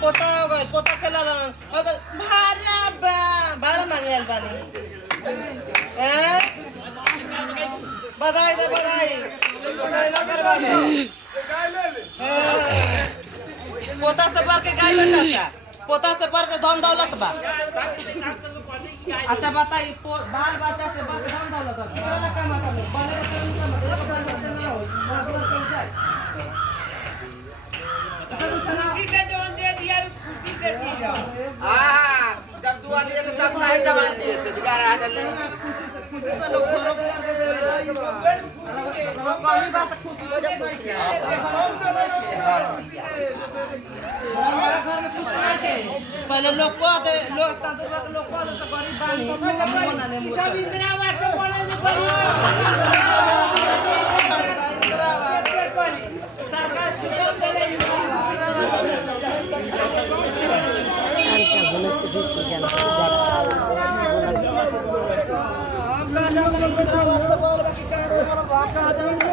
पोता पोता खेला बारह मांगे पानी बधाई दे बधाई ना करवा पोता से बढ़ के गाय बचा पोता से बढ़ के धन दौलत बा अच्छा बताइए बाल बच्चा से बढ़ के धन दौलत बा का मतलब बने बच्चे का मतलब बाल बच्चा ना हो पूरा चल जाए खुशी से जवान दे दिया खुशी से चीज हां जब दुआ लिए तो तब नहीं जवान दिए थे 11000 ले खुशी से लोग घरों कर दे कमी बात खुशी हो जाए पहले लोग को दे लोग तंत्र लोग को दे तो गरीब बानी बनाने मुझे सब इंदिरावास को बोले नहीं पड़ी इंदिरावास सरकार छुट्टी दे रही है अच्छा बोले से भी छूट जाना हम कहां जाते हैं इंदिरावास को बोल बाकी का बात कहां जाएंगे